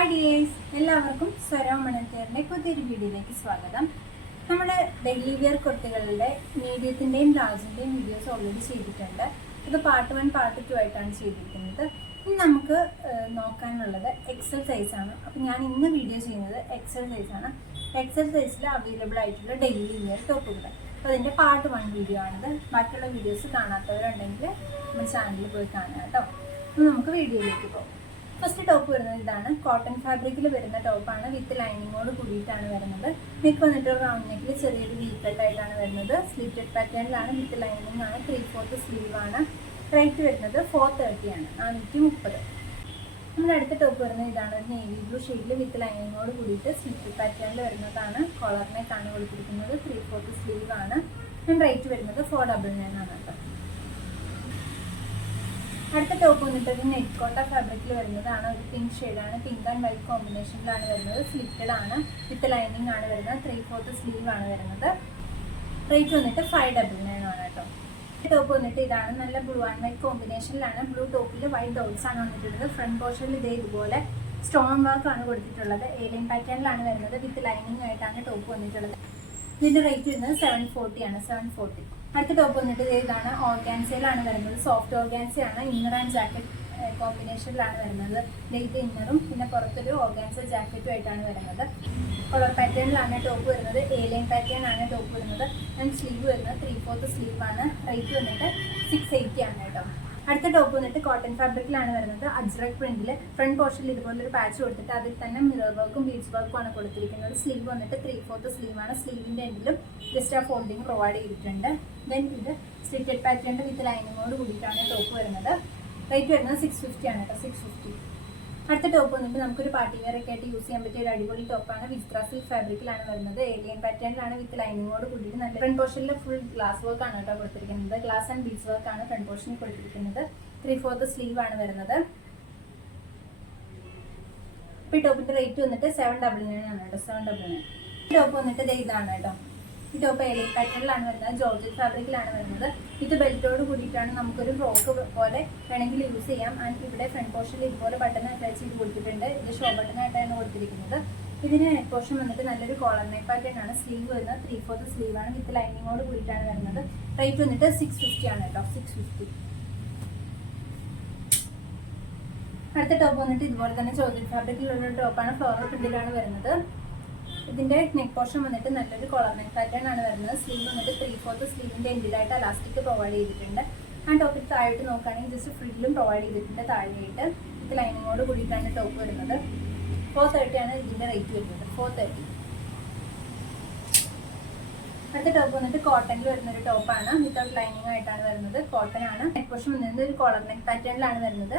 Hi dears എല്ലാവർക്കും സ്വരോമണത്തേറിന്റെ പുതിയൊരു വീഡിയോയിലേക്ക് സ്വാഗതം. നമ്മുടെ ഡെയിലി വിയർ കുർത്തികളുടെ മീഡിയത്തിന്റെയും ലാർജിന്റെയും വീഡിയോസ് ഓൾറെഡി ചെയ്തിട്ടുണ്ട്. ഇത് പാർട്ട് വൺ പാർട്ട് ടു ആയിട്ടാണ് ചെയ്തിരിക്കുന്നത്. ഇനി നമുക്ക് നോക്കാനുള്ളത് എക്സൽ ആണ്. അപ്പോൾ ഞാൻ ഇന്ന് വീഡിയോ ചെയ്യുന്നത് എക്സൽ ആണ്. എക്സൽ സൈസിൽ അവൈലബിൾ ആയിട്ടുള്ള ഡെയിലി വിയർ ടോപ്പുകൾ അപ്പോൾ അതിന്റെ പാർട്ട് വൺ വീഡിയോ ആണിത്. ബാക്കിയുള്ള വീഡിയോസ് കാണാത്തവരുണ്ടെങ്കിൽ നമ്മുടെ ചാനലിൽ പോയി കാണുക കേട്ടോ. നമുക്ക് വീഡിയോയിലേക്ക് പോകാം. ഫസ്റ്റ് ടോപ്പ് വരുന്നത് ഇതാണ്. കോട്ടൺ ഫാബ്രിക്കിൽ വരുന്ന ടോപ്പാണ് വിത്ത് ലൈനിങ്ങോട് കൂടിയിട്ടാണ് വരുന്നത്. നെക്ക് വന്നിട്ട് റൗണ്ട് നെക്കിൽ ചെറിയൊരു വീക്കട്ട് ആയിട്ടാണ് വരുന്നത്. സ്ലിറ്റഡ് പാറ്റേണിലാണ് വിത്ത് ലൈനിങ് ആണ്. ത്രീ ഫോർത്ത് സ്ലീവ് ആണ്. റേറ്റ് വരുന്നത് ഫോർ തേർട്ടി ആണ്. നാനൂറ്റി മുപ്പത് നമ്മുടെ അടുത്ത ടോപ്പ് വരുന്നത് ഇതാണ്. നേവി ബ്ലൂ ഷെയ്ഡിൽ വിത്ത് ലൈനിങ്ങോട് കൂടിയിട്ട് സ്ലിറ്റഡ് പാറ്റേണിൽ വരുന്നതാണ്. കോളർ നെക്കാണ് കൊടുത്തിരിക്കുന്നത്. ത്രീ ഫോർത്ത് സ്ലീവ് ആണ് റേറ്റ് വരുന്നത് ഫോർ ഡബിൾ നയൻ ആണ്. കേട്ടോ അടുത്ത ടോപ്പ് വന്നിട്ട് ഒരു നെറ്റ് കോട്ട ഫാബ്രിക്കിൽ വരുന്നതാണ് ഒരു പിങ്ക് ഷെയ്ഡാണ് പിങ്ക് ആൻഡ് വൈറ്റ് കോമ്പിനേഷനിലാണ് വരുന്നത്. സ്ലിറ്റഡ് ആണ്. വിത്ത് ലൈനിങ് ആണ് വരുന്നത്. ത്രീ ഫോർത്ത് സ്ലീവ് ആണ് വരുന്നത്. റേറ്റ് വന്നിട്ട് ഫൈവ് ഡബിൾ നയൻ ആണ് കേട്ടോ. ടോപ്പ് വന്നിട്ട് ഇതാണ്. നല്ല ബ്ലൂ ആൻഡ് വൈറ്റ് കോമ്പിനേഷനിലാണ് ബ്ലൂ ടോപ്പിൽ വൈറ്റ് ഡോട്ട്സ് ആണ് വന്നിട്ടുള്ളത്. ഫ്രണ്ട് പോർഷനിൽ ഇതേ ഇതുപോലെ സ്റ്റോൺ വർക്ക് ആണ് കൊടുത്തിട്ടുള്ളത്. ഏലിയൻ പാറ്റേണിലാണ് വരുന്നത്. വിത്ത് ലൈനിങ് ആയിട്ടാണ് ടോപ്പ് വന്നിട്ടുള്ളത്. ഇതിന്റെ റേറ്റ് വരുന്നത് സെവൻ ഫോർട്ടി ആണ്. സെവൻ ഫോർട്ടി അടുത്ത ടോപ്പ് വന്നിട്ട് ഇതാണ് ഓർഗാൻസയിലാണ് വരുന്നത്. സോഫ്റ്റ് ഓർഗാൻസയാണ് ഇന്നർ ആൻഡ് ജാക്കറ്റ് കോമ്പിനേഷനിലാണ് വരുന്നത്. ലൈറ്റ് ഇന്നറും പിന്നെ പുറത്തൊരു ഓർഗാൻസ ജാക്കറ്റും ആയിട്ടാണ് വരുന്നത്. കളർ പാറ്റേണിലാണ് ടോപ്പ് വരുന്നത്. ഏലിയൻ പാറ്റേൺ ആണ് ടോപ്പ് വരുന്നത്. ആൻഡ് സ്ലീവ് വരുന്നത്. ത്രീ ഫോർത്ത് സ്ലീവ് ആണ്. റേറ്റ് വന്നിട്ട് സിക്സ് എയ്റ്റി ആണ് കേട്ടോ. അടുത്ത ടോപ്പ് വന്നിട്ട് കോട്ടൺ ഫാബ്രിക്കിലാണ് വരുന്നത്. അജ്രക് പ്രിന്റിൽ ഫ്രണ്ട് പോർഷനിൽ ഇതുപോലെ ഒരു പാച്ച് കൊടുത്തിട്ട് അതിൽ തന്നെ മിറർ വർക്കും ബീച്ച് വർക്കും ആണ് കൊടുത്തിരിക്കുന്നത്. സ്ലീവ് വന്നിട്ട് ത്രീ ഫോർത്ത് സ്ലീവ് ആണ്. സ്ലീവിന്റെ എൻഡിലും ജസ്റ്റ് ആ ഫോൾഡിങ് പ്രൊവൈഡ് ചെയ്തിട്ടുണ്ട്. ദെൻ ഇത് സ്റ്റിറ്റഡ് പാറ്റേണിന്റെ വിത്ത് ലൈനിങ്ങോട് കൂടിയിട്ടാണ് ടോപ്പ് വരുന്നത്. റേറ്റ് വരുന്നത് സിക്സ് ഫിഫ്റ്റി ആണ് കേട്ടോ സിക്സ് ഫിഫ്റ്റി അടുത്ത ടോപ്പ് വന്നിട്ട് നമുക്കൊരു പാർട്ടി വെയർ ഒക്കെ ആയിട്ട് യൂസ് ചെയ്യാൻ പറ്റിയ ഒരു അടിപൊളി ടോപ്പാണ് വിസ്ത്ര സിൽക്ക് ഫാബ്രിക്കിലാണ് വരുന്നത്. ഏലിയൻ പാറ്റേണിലാണ് വിത്ത് ലൈനിങ്ങോട് കൂടിയിട്ട് നല്ല ഫ്രണ്ട് പോർഷനിൽ ഫുൾ ഗ്ലാസ് വർക്ക് ആണ് കേട്ടോ കൊടുത്തിരിക്കുന്നത്. ഗ്ലാസ് ആൻഡ് ബീച്ച് വർക്ക് ആണ് ഫ്രണ്ട് പോർഷനിൽ കൊടുത്തിരിക്കുന്നത്. ത്രീ ഫോർത്ത് സ്ലീവ് ആണ് വരുന്നത്. ഈ ടോപ്പിന്റെ റേറ്റ് വന്നിട്ട് സെവൻ ഡബിൾ നയൻ ആണ് കേട്ടോ. സെവൻ ഡബിൾ നയൻ ടോപ്പ് വന്നിട്ട് ഇതാണ് കേട്ടോ. ഈ ടോപ്പ് എലി പാറ്റേണിലാണ് വരുന്നത്. ജോർജറ്റ് ഫാബ്രിക്കിലാണ് വരുന്നത്. ഇത് ബെൽറ്റോട് കൂടിയിട്ടാണ് നമുക്കൊരു ഫ്രോക്ക് പോലെ വേണമെങ്കിൽ യൂസ് ചെയ്യാം. ആൻഡ് ഇവിടെ ഫ്രണ്ട് പോർഷനിൽ ഇതുപോലെ ബട്ടൺ അറ്റാച്ച് ചെയ്ത് കൊടുത്തിട്ടുണ്ട്. ഇത് ഷോ ബട്ടൺ ആയിട്ടാണ് കൊടുത്തിരിക്കുന്നത്. ഇതിന് നെക്ക് പോർഷൻ വന്നിട്ട് നല്ലൊരു കോളർ നെക്ക് പാറ്റേൺ ആണ്. സ്ലീവ് വരുന്നത് ത്രീ ഫോർത്ത് സ്ലീവ് ആണ്. വിത്ത് ലൈനിങ്ങോട് കൂടിയിട്ടാണ് വരുന്നത്. റേറ്റ് വന്നിട്ട് സിക്സ് ഫിഫ്റ്റി ആണ് കേട്ടോ. സിക്സ് ഫിഫ്റ്റി അടുത്ത ടോപ്പ് വന്നിട്ട് ഇതുപോലെ തന്നെ ചോദ്യം ഫാബ്രിക്കിലുള്ള ടോപ്പാണ് ഫ്ലോറൽ പ്രിന്റിലാണ് വരുന്നത്. ഇതിന്റെ നെക്ക് പോർഷൻ വന്നിട്ട് നല്ലൊരു കോളർ നെക്ക് പാറ്റേൺ ആണ് വരുന്നത്. സ്ലീവ് വന്നിട്ട് ത്രീ ഫോർത്ത് സ്ലീവിന്റെ എൻഡിലായിട്ട് അലാസ്റ്റിക് പ്രൊവൈഡ് ചെയ്തിട്ടുണ്ട്. ആ ടോപ്പിൽ താഴോട്ട് നോക്കുകയാണെങ്കിൽ ജസ്റ്റ് ഫ്രില്ലും പ്രൊവൈഡ് ചെയ്തിട്ടുണ്ട് താഴെയായിട്ട്. ഇത് ലൈനിങ്ങോട് കൂടിയിട്ടാണ് ടോപ്പ് വരുന്നത്. ഫോർ തേർട്ടി ആണ് ഇതിന്റെ റേറ്റ് വരുന്നത്. ഫോർ തേർട്ടി അടുത്ത ടോപ്പ് വന്നിട്ട് കോട്ടണിൽ വരുന്ന ഒരു ടോപ്പാണ് വിത്തൗട്ട് ലൈനിങ് ആയിട്ടാണ് വരുന്നത്. കോട്ടൺ ആണ്. നെക്ക് പോർഷൻ വന്നിരുന്നത് ഒരു കോളർ നെക്ക് പാറ്റേണിലാണ് വരുന്നത്.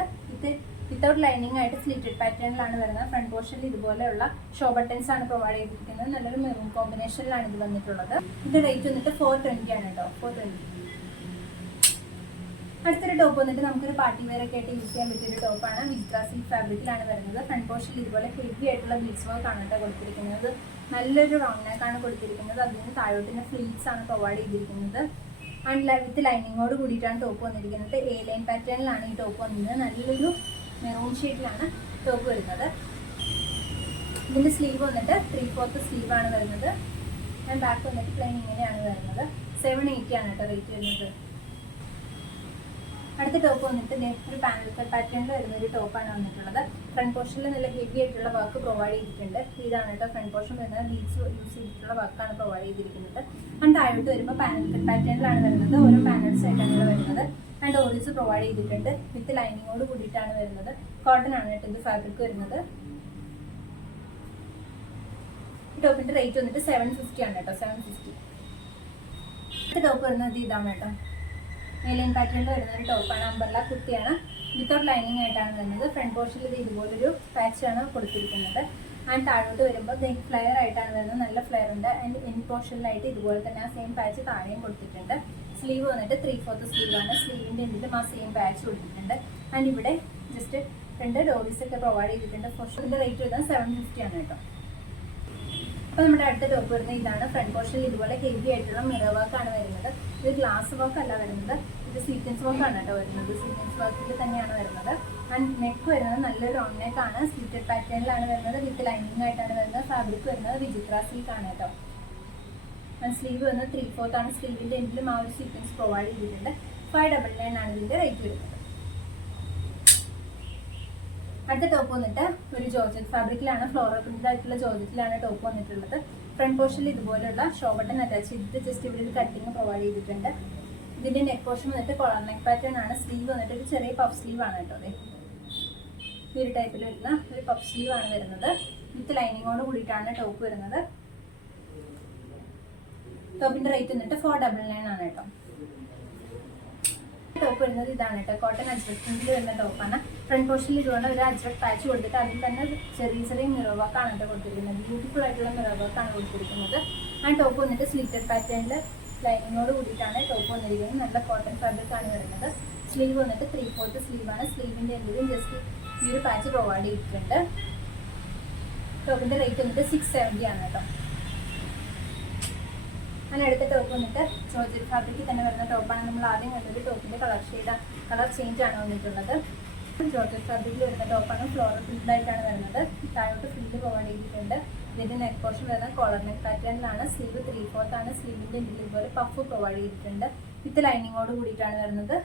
വിത്തൗട്ട് ലൈനിങ് ആയിട്ട് സ്ലിറ്റഡ് പാറ്റേണിലാണ് വരുന്നത്. ഫ്രണ്ട് പോർഷനിൽ ഇതുപോലെയുള്ള ഷോ ബട്ടൺസ് ആണ് പ്രൊവൈഡ് ചെയ്തിരിക്കുന്നത്. നല്ലൊരു മെറൂൺ കോമ്പിനേഷനിലാണ് ഇത് വന്നിട്ടുള്ളത്. ഇതിന്റെ റേറ്റ് വന്നിട്ട് ഫോർ ട്വന്റി ആണ് കേട്ടോ. ഫോർ ട്വന്റി അടുത്തൊരു ടോപ്പ് വന്നിട്ട് നമുക്കൊരു പാർട്ടി വെയർ ഒക്കെ ആയിട്ട് യൂസ് ചെയ്യാൻ പറ്റിയ ഒരു ടോപ്പാണ് വിസ്ത്ര സിൽക്ക് ഫാബ്രിക്കിലാണ് വരുന്നത്. ഫ്രണ്ട് പോർഷനിൽ ഇതുപോലെ ഹെവി ആയിട്ടുള്ള ബ്ലിറ്റ്സ് വർക്ക് ആണ് കേട്ടോ കൊടുത്തിരിക്കുന്നത്. നല്ലൊരു റൗണ്ട് ആണ് കൊടുത്തിരിക്കുന്നത്. അതിന് താഴോട്ടിന് ഫ്ലീറ്റ്സ് ആണ് പ്രൊവൈഡ് ചെയ്തിരിക്കുന്നത്. ആൻഡ് വിത്ത് ലൈനിങ്ങോട് കൂടിയിട്ടാണ് ടോപ്പ് വന്നിരിക്കുന്നത്. എ ലൈൻ പാറ്റേണിലാണ് ഈ ടോപ്പ് വന്നത് നല്ലൊരു മെറൂൺ ഷെയ്ഡിലാണ് ടോപ്പ് വരുന്നത്. ഇതിന്റെ സ്ലീവ് വന്നിട്ട് ത്രീ ഫോർത്ത് സ്ലീവ് ആണ് വരുന്നത്. ഞാൻ ബാക്ക് വന്നിട്ട് പ്ലെയിൻ ഇങ്ങനെയാണ് വരുന്നത്. സെവൻ എയ്റ്റി ആണ് കേട്ടോ റേറ്റ് വരുന്നത്. അടുത്ത ടോപ്പ് വന്നിട്ട് ഒരു പാനൽ പാറ്റേണിൽ വരുന്ന ഒരു ടോപ്പാണ് വന്നിട്ടുള്ളത്. ഫ്രണ്ട് പോർഷനിൽ നല്ല ഹെവി ആയിട്ടുള്ള വർക്ക് പ്രൊവൈഡ് ചെയ്തിട്ടുണ്ട്. ഇതാണ് കേട്ടോ ഫ്രണ്ട് പോർഷൻ വരുന്നത്. ബീഡ്സ് യൂസ് ചെയ്തിട്ടുള്ള വർക്കാണ് പ്രൊവൈഡ് ചെയ്തിരിക്കുന്നത്. ആൻഡ് താഴോട്ട് വരുമ്പോൾ പാനൽ പാറ്റേണിലാണ് വരുന്നത്. ഓരോ പാനൽസ് ആയിട്ടാണ് വരുന്നത്. ആൻഡ് ഓറിസ് പ്രൊവൈഡ് ചെയ്തിട്ടുണ്ട് വിത്ത് ലൈനിങ്ങോട് കൂടിയിട്ടാണ് വരുന്നത്. കോട്ടൺ ആണ് കേട്ടോ ഇത് ഫാബ്രിക് വരുന്നത്. ടോപ്പിന്റെ റേറ്റ് വന്നിട്ട് സെവൻ ഫിഫ്റ്റി ആണ് കേട്ടോ സെവൻ ഫിഫ്റ്റി ടോപ്പ് വരുന്നത് ഇതാണ് കേട്ടോ. ഏലിയൻ പാറ്റേണിൽ വരുന്ന ഒരു ടോപ്പാണ് അമ്പർല കുർത്തിയാണ് വിത്തൗട്ട് ലൈനിങ് ആയിട്ടാണ് വരുന്നത്. ഫ്രണ്ട് പോർഷനിൽ ഇത് ഇതുപോലൊരു പാച്ചാണ് കൊടുത്തിരിക്കുന്നത്. ആൻഡ് താഴോട്ട് വരുമ്പോൾ നെക്ക് ഫ്ലെയർ ആയിട്ടാണ് വരുന്നത്. നല്ല ഫ്ലെയർ ഉണ്ട്. ആൻഡ് എൻ പോർഷനിലായിട്ട് ഇതുപോലെ തന്നെ ആ സെയിം പാച്ച് താഴെയും കൊടുത്തിട്ടുണ്ട്. സ്ലീവ് വന്നിട്ട് ത്രീ ഫോർത്ത് സ്ലീവ് ആണ്. സ്ലീവിന്റെ എന്തിലും ആ സെയിം ബാച്ച് കൊടുത്തിട്ടുണ്ട്. ആൻഡ് ഇവിടെ ജസ്റ്റ് രണ്ട് ഡോറീസ് ഒക്കെ പ്രൊവൈഡ് ചെയ്തിട്ടുണ്ട്. ഫോർഷന്റെ റേറ്റ് വരുന്നത് സെവൻ ഫിഫ്റ്റി ആണ് കേട്ടോ. അപ്പോൾ നമ്മുടെ അടുത്ത ടോപ്പ് വരുന്നത് ഇതാണ്. ഫ്രണ്ട് പോർഷനിൽ ഇതുപോലെ ഹെവി ആയിട്ടുള്ള മിറർ ആണ് വരുന്നത്. ഇത് ഗ്ലാസ് വർക്ക് അല്ല വരുന്നത്. ഇത് സീക്വൻസ് വർക്ക് ആണ് കേട്ടോ വരുന്നത്. സീക്വൻസ് വർക്കിൽ തന്നെയാണ് വരുന്നത്. ആൻഡ് നെക്ക് വരുന്നത് നല്ലൊരു ഓൺ ആണ്. സ്ലിറ്റഡ് പാറ്റേണിലാണ് വരുന്നത്. വിത്ത് ലൈനിങ് ആയിട്ടാണ് വരുന്നത്. ഫാബ്രിക് വരുന്നത് വിചിത്ര സിൽക്ക് ആണ് കേട്ടോ. സ്ലീവ് വന്ന് ത്രീ ഫോർത്ത് ആണ് സ്ലീവിന്റെ എൻഡിലും ആ ഒരു സീക്വൻസ് പ്രൊവൈഡ് ചെയ്തിട്ടുണ്ട്. ഫൈവ് ഡബിൾ നയൻ ആണ് ഇതിന്റെ റേറ്റ് വരുന്നത്. അടുത്ത ടോപ്പ് വന്നിട്ട് ഒരു ജോർജറ്റ് ഫാബ്രിക്കിലാണ് ഫ്ലോറൽ പ്രിന്റഡ് ആയിട്ടുള്ള ജോർജറ്റിലാണ് ടോപ്പ് വന്നിട്ടുള്ളത്. ഫ്രണ്ട് പോർഷനിൽ ഇതുപോലെയുള്ള ഷോ ബട്ടൺ അറ്റാച്ച് ചെയ്തിട്ട് ജസ്റ്റ് ഇവിടെ ഒരു കട്ടിങ് പ്രൊവൈഡ് ചെയ്തിട്ടുണ്ട്. ഇതിന്റെ നെക്ക് പോർഷൻ വന്നിട്ട് കൊളർ നെക്ക് പാറ്റേൺ ആണ്. സ്ലീവ് വന്നിട്ട് ഒരു ചെറിയ പഫ് സ്ലീവ് ആണ് കേട്ടോ ഈ ഒരു ടൈപ്പിൽ വരുന്ന ഒരു പഫ് സ്ലീവ് ആണ് വരുന്നത്. വിത്ത് ലൈനിങ്ങോട് കൂടിയിട്ടാണ് ടോപ്പ് വരുന്നത്. ടോപ്പിന്റെ റേറ്റ് വന്നിട്ട് ഫോർ ഡബിൾ നയൻ ആണ് കേട്ടോ. ടോപ്പ് വരുന്നത് ഇതാണ് കേട്ടോ. കോട്ടൺ അജ്രക്റ്റിൽ വരുന്ന ടോപ്പാണ് ഫ്രണ്ട് പോർഷനിൽ ഇതുകൊണ്ട് ഒരു അജ്രക് പാച്ച് കൊടുത്തിട്ട് അതിൽ തന്നെ ചെറിയ ചെറിയ മിറർ വർക്കാണ് കേട്ടോ കൊടുത്തിരിക്കുന്നത്. ബ്യൂട്ടിഫുൾ ആയിട്ടുള്ള മിറർ വർക്കാണ് കൊടുത്തിരിക്കുന്നത്. ആ ടോപ്പ് വന്നിട്ട് സ്ലീറ്റഡ് പാറ്റേണിൽ ലൈനിങ്ങോട് കൂടിയിട്ടാണ് ടോപ്പ് വന്നിരിക്കുന്നത്. നല്ല കോട്ടൺ ഫാബ്രിക് ആണ് വരുന്നത്. സ്ലീവ് വന്നിട്ട് ത്രീ ഫോർത്ത് സ്ലീവാണ് ആണ്. സ്ലീവിന്റെ എന്തെങ്കിലും ജസ്റ്റ് ഈ ഒരു പാച്ച് പ്രൊവൈഡ് ചെയ്തിട്ടുണ്ട്. ടോപ്പിന്റെ റേറ്റ് വന്നിട്ട് സിക്സ് സെവന്റി ആണ് കേട്ടോ. അങ്ങനെ അടുത്ത ടോപ്പ് വന്നിട്ട് ജോർജറ്റ് ഫാബ്രിക്കിൽ തന്നെ വരുന്ന ടോപ്പാണ് നമ്മൾ ആദ്യം കണ്ടത് ടോപ്പിന്റെ കളർ ഷെയ്ഡ് കളർ ചേഞ്ച് ആണ് വന്നിട്ടുള്ളത്. ജോർജറ്റ് ഫാബ്രിക്കിൽ വരുന്ന ടോപ്പാണ് ഫ്ലോറൽ ഫിൽഡ് ആയിട്ടാണ് വരുന്നത്. താഴോട്ട് ഫില്ല് പ്രൊവൈഡ് ചെയ്തിട്ടുണ്ട്. ഇതിന്റെ നെക്ക് പോർഷൻ വരുന്ന കോളർ നെക്ക് പാറ്റേണിലാണ് സ്ലീവ് ത്രീ ഫോർത്ത് ആണ്. സ്ലീവിന്റെ ഇതുപോലെ പഫ് പ്രൊവൈഡ് ചെയ്തിട്ടുണ്ട്. വിത്ത് ലൈനിങ്ങോട് കൂടിയിട്ടാണ് വരുന്നത്.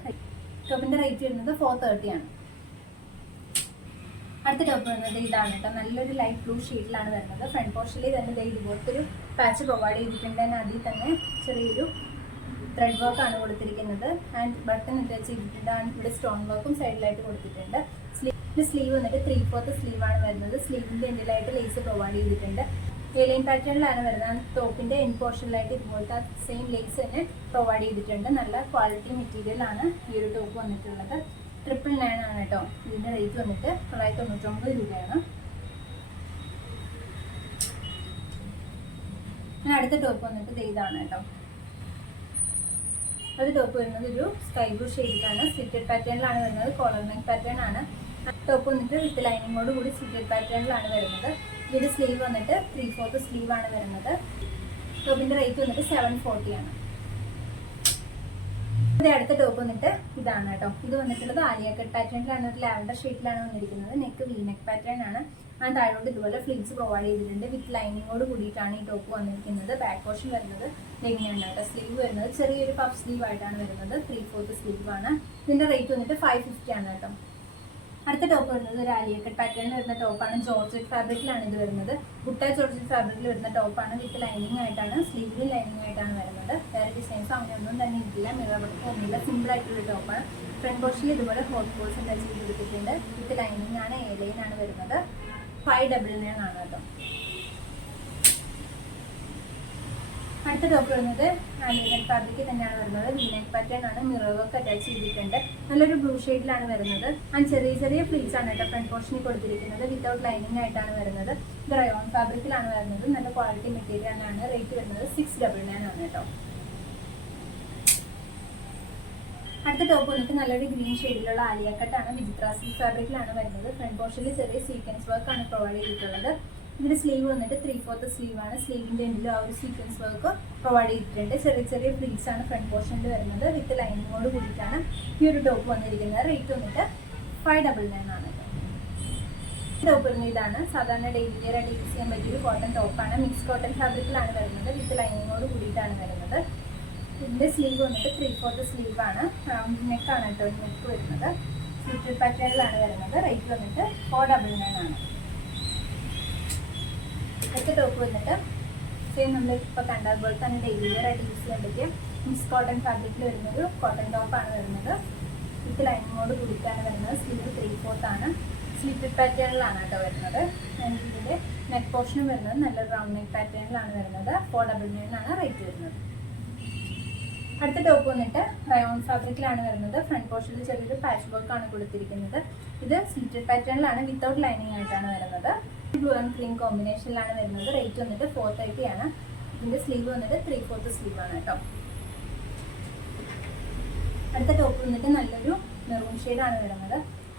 ടോപ്പിന്റെ റേറ്റ് വരുന്നത് ഫോർ തേർട്ടി ആണ്. അടുത്ത ടോപ്പ് വരുന്നത് ഇതാണ് കേട്ടോ. നല്ലൊരു ലൈറ്റ് ബ്ലൂ ഷെയ്ഡിലാണ് വരുന്നത്. ഫ്രണ്ട് പോർഷനിൽ തന്നെ ദേ ഇതുപോലത്തെ ഒരു പാച്ച് പ്രൊവൈഡ് ചെയ്തിട്ടുണ്ട് അതിൽ തന്നെ ചെറിയൊരു ത്രെഡ് വർക്ക് ആണ് കൊടുത്തിരിക്കുന്നത്. ആൻഡ് ബട്ടൺ അറ്റാച്ച് ചെയ്തിട്ടുണ്ട് ആൻഡ് ഇവിടെ സ്റ്റോൺ വർക്കും സൈഡിലായിട്ട് കൊടുത്തിട്ടുണ്ട്. സ്ലീവ് സ്ലീവ് വന്നിട്ട് ത്രീ ഫോർത്ത് സ്ലീവ് ആണ് വരുന്നത്. സ്ലീവിന്റെ എൻഡിലായിട്ട് ലേസ് പ്രൊവൈഡ് ചെയ്തിട്ടുണ്ട്. ഏലിയൻ പാറ്റേണിലാണ് വരുന്നത്. ടോപ്പിന്റെ എൻഡ് പോർഷനിലായിട്ട് ഇതുപോലത്തെ സെയിം ലേസ് തന്നെ പ്രൊവൈഡ് ചെയ്തിട്ടുണ്ട്. നല്ല ക്വാളിറ്റി മെറ്റീരിയൽ ആണ് ഈ ഒരു ടോപ്പ് വന്നിട്ടുള്ളത്. ട്രിപ്പിൾ നയൻ ആണ് കേട്ടോ. ഇതിന്റെ റേറ്റ് വന്നിട്ട് തൊള്ളായിരത്തി തൊണ്ണൂറ്റൊമ്പത് രൂപയാണ് അടുത്ത ടോപ്പ് വന്നിട്ട് ഇതാണ് കേട്ടോ. അത് ടോപ്പ് വരുന്നത് ഒരു സ്കൈ ബ്ലൂ ഷെയ്ഡിലാണ് സ്ലിറ്റഡ് പാറ്റേണിലാണ് വരുന്നത്. കോളർ നെക്ക് പാറ്റേൺ ആണ്. ടോപ്പ് വന്നിട്ട് വിത്ത് ലൈനിങ്ങോട് കൂടി സ്ലിറ്റഡ് പാറ്റേണിലാണ് വരുന്നത്. ഇതിന്റെ സ്ലീവ് വന്നിട്ട് ത്രീ ഫോർത്ത് സ്ലീവ് ആണ് വരുന്നത്. ടോപ്പിന്റെ റേറ്റ് വന്നിട്ട് സെവൻ ഫോർട്ടി ആണ്. ഇത് അടുത്ത ടോപ്പ് വന്നിട്ട് ഇതാണ് കേട്ടോ. ഇത് വന്നിട്ടുള്ളത് ആലിയ കട്ട് പാറ്റേണിലാണ് ലാവൻഡർ ഷെയ്ഡിലാണ് വന്നിരിക്കുന്നത്. നെക്ക് വി നെക്ക് പാറ്റേൺ ആണ്. ആ താഴോട്ട് ഇതുപോലെ ഫ്ലിറ്റ്സ് പ്രൊവൈഡ് ചെയ്തിട്ടുണ്ട്. വിത്ത് ലൈനിങ്ങോട് കൂടിയിട്ടാണ് ഈ ടോപ്പ് വന്നിരിക്കുന്നത്. ബാക്ക് പോർഷൻ വരുന്നത് ഇങ്ങനെയാണ് കേട്ടോ. സ്ലീവ് വരുന്നത് ചെറിയൊരു പഫ് സ്ലീവ് ആയിട്ടാണ് വരുന്നത്. ത്രീ ഫോർത്ത് സ്ലീവ് ആണ്. ഇതിന്റെ റേറ്റ് വന്നിട്ട് ഫൈവ് ഫിഫ്റ്റി ആണ് കേട്ടോ. അടുത്ത ടോപ്പ് വരുന്നത് ഒരു ആലിയക്കട്ട് പാറ്റേണിൽ വരുന്ന ടോപ്പാണ് ജോർജറ്റ് ഫാബ്രിക്കിലാണ് ഇത് വരുന്നത്. ബുട്ട ജോർജറ്റ് ഫാബ്രിക്കിൽ വരുന്ന ടോപ്പാണ് വിത്ത് ലൈനിങ് ആയിട്ടാണ് സ്ലീവിൽ ലൈനിങ് ആയിട്ടാണ് വരുന്നത്. വേറെ ഡിസൈൻസ് അങ്ങനെയൊന്നും തന്നെ ഇല്ല. മിറർ ഒന്നുമില്ല സിമ്പിൾ ആയിട്ടുള്ള ടോപ്പാണ് ഫ്രണ്ട് പോർഷനിൽ ഇതുപോലെ ഹോട്ട് പോൾസ് ടച്ച് ചെയ്ത് കൊടുത്തിട്ടുണ്ട് വിത്ത് ലൈനിങ് ആണ് എ ലൈൻ ആണ് വരുന്നത്. ഫൈവ് ഡബിൾ നയൻ ആണ് കേട്ടോ. അടുത്ത ടോപ്പ് വരുന്നത് ആലിയൻ പാർട്ടിക്ക് തന്നെയാണ് വരുന്നത്. വീനെക്ക് പാറ്റേൺ ആണ്. മിറർ വർക്ക് അറ്റാച്ച് ചെയ്തിട്ടുണ്ട്. നല്ലൊരു ബ്ലൂ ഷെയ്ഡിലാണ് വരുന്നത്. ആൻഡ് ചെറിയ ചെറിയ ഫ്ലീസ് ആണ് കേട്ടോ ഫ്രണ്ട് പോർഷനിൽ കൊടുത്തിരിക്കുന്നത്. വിത്തൗട്ട് ലൈനിങ് ആയിട്ടാണ് വരുന്നത്. ഇത് റയോൺ ഫാബ്രിക്കിലാണ് വരുന്നത്. നല്ല ക്വാളിറ്റി മെറ്റീരിയലാണ് റേറ്റ് വരുന്നത് സിക്സ് ഡബിൾ നയൻ ആണ് കേട്ടോ. അടുത്ത ടോപ്പ് വന്നിട്ട് നല്ലൊരു ഗ്രീൻ ഷെയ്ഡിലുള്ള ആലിയക്കട്ടാണ് വിജിത്രാസിൽ ഫാബ്രിക്കിലാണ് വരുന്നത്. ഫ്രണ്ട് പോർഷനിൽ ചെറിയ സീക്വൻസ് വർക്ക് ആണ് പ്രൊവൈഡ് ചെയ്തിട്ടുള്ളത്. ഇതിന്റെ സ്ലീവ് വന്നിട്ട് ത്രീ ഫോർത്ത് സ്ലീവ് ആണ്. സ്ലീവിന്റെ എൻഡിലും ആ ഒരു സീക്വൻസ് വർക്ക് പ്രൊവൈഡ് ചെയ്തിട്ടുണ്ട്. ചെറിയ ചെറിയ പ്രിൻസ് ആണ് ഫ്രണ്ട് പോർഷനിൽ വരുന്നത്. വിത്ത് ലൈനിങ്ങോട് കൂടിയിട്ടാണ് ഈ ഒരു ടോപ്പ് വന്നിരിക്കുന്നത്. റേറ്റ് വന്നിട്ട് ഫൈവ് ഡബിൾ നയൻ ആണ്. ടോപ്പ് സാധാരണ ഡെയിലി വെയർ ആയിട്ട് യൂസ് ചെയ്യാൻ പറ്റിയ ഒരു കോട്ടൺ ടോപ്പാണ് മിക്സ് കോട്ടൺ ഫാബ്രിക്കിലാണ് വരുന്നത്. വിത്ത് ലൈനിങ്ങോട് കൂടിയിട്ടാണ് വരുന്നത്. ഇതിന്റെ സ്ലീവ് വന്നിട്ട് ത്രീ ഫോർത്ത് സ്ലീവ് ആണ്. നെക്ക് ആണ് കേട്ടോ. നെക്ക് വരുന്നത്. സ്ലിറ്റഡ് പാറ്റേണിലാണ് വരുന്നത്. റേറ്റ് വന്നിട്ട് ഫോർ ഡബിൾ നയൻ ആണ്. അടുത്ത ടോപ്പ് വന്നിട്ട് സെയിം നമ്മൾ ഇപ്പോൾ കണ്ട പോലെ തന്നെ ഡെയിലി വെയർ ആയിട്ട് യൂസ് ചെയ്യാൻ പറ്റിയ മിക്സ് കോട്ടൺ ഫാബ്രിക്കിൽ വരുന്നൊരു കോട്ടൺ ടോപ്പ് ആണ് വരുന്നത്. വിത്ത് ലൈനിങ്ങോട് കൂടിയിട്ടാണ് വരുന്നത്. സ്ലീവ് ത്രീ ഫോർത്ത് ആണ്. സ്ലിറ്റഡ് പാറ്റേണിലാണ് കേട്ടോ വരുന്നത്. ഇതിന്റെ നെക്ക് പോർഷനും വരുന്നത്. നല്ല റൗണ്ട് നെക്ക് പാറ്റേണിലാണ് വരുന്നത്. ഫോർ ഡബിൾ നയൻ ആണ് റേറ്റ് വരുന്നത്. അടുത്ത ടോപ്പ് വന്നിട്ട് റയോൺ ഫാബ്രിക്കിലാണ് വരുന്നത്. ഫ്രണ്ട് പോർഷനിൽ ചെറിയൊരു പാച്ച് വർക്ക് ആണ് കൊടുത്തിരിക്കുന്നത്. ഇത് സ്ലിറ്റഡ് പാറ്റേണിലാണ് വിത്തൗട്ട് ലൈനിങ് ആയിട്ടാണ് വരുന്നത്. ബ്ലൂ ആൻഡ് ക്രീം കോമ്പിനേഷനിലാണ് വരുന്നത്. റേറ്റ് വന്നിട്ട് ഫോർ തേർട്ടി ആണ്. ഇതിന്റെ സ്ലീവ് വന്നിട്ട് ത്രീ ഫോർത്ത് സ്ലീവ് ആണ് കേട്ടോ. അടുത്ത ടോപ്പ് വന്നിട്ട് നല്ലൊരു മെറൂൺ ആണ് വരുന്നത്.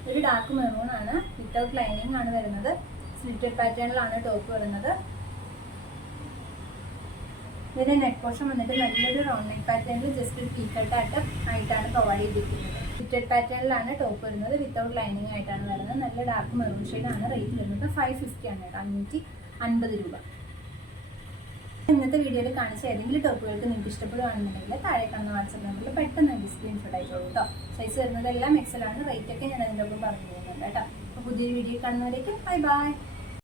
ഒരു ഡാർക്ക് മെറൂൺ ആണ്. വിത്തൗട്ട് ലൈനിങ് ആണ് വരുന്നത്. സ്ലിറ്റഡ് പാറ്റേണിലാണ് ടോപ്പ് വരുന്നത്. ഇതിന്റെ നെക്ക് പോർഷൻ വന്നിട്ട് നല്ലൊരു റൗണ്ട് നെക്ക് പാറ്റേണിൽ ജസ്റ്റ് ഒരു പീക്കട്ടായിട്ട് ആയിട്ടാണ് പ്രൊവൈഡ് ചെയ്തിരിക്കുന്നത്. ഫിറ്റഡ് പാറ്റേണിലാണ് ടോപ്പ് വരുന്നത്. വിത്തൗട്ട് ലൈനിങ് ആയിട്ടാണ് വരുന്നത്. നല്ല ഡാർക്ക് മെറൂൺ ആണ് റേറ്റ് വരുന്നത്. ഫൈവ് ഫിഫ്റ്റി ആണ് കേട്ടോ. അഞ്ഞൂറ്റി അൻപത് രൂപ. ഇന്നത്തെ വീഡിയോയിൽ കാണിച്ച ഏതെങ്കിലും ടോപ്പുകൾക്ക് നിങ്ങൾക്ക് ഇഷ്ടപ്പെടുകയാണെന്നുണ്ടെങ്കിൽ താഴെ കാണുന്ന വാട്സപ്പ് നമ്പറിൽ പെട്ടെന്ന് എനിക്ക് സ്ക്രീൻഷോട്ട് അയച്ചോളൂ കേട്ടോ സൈസ് വരുന്നത് എല്ലാം എക്സൽ ആണ്. റേറ്റ് ഒക്കെ ഞാൻ അതിന്റെ ഒപ്പം പറഞ്ഞു പോകുന്നുണ്ട് കേട്ടോ. അപ്പോൾ പുതിയൊരു വീഡിയോ കാണുന്നവരേക്കും ബൈ ബൈ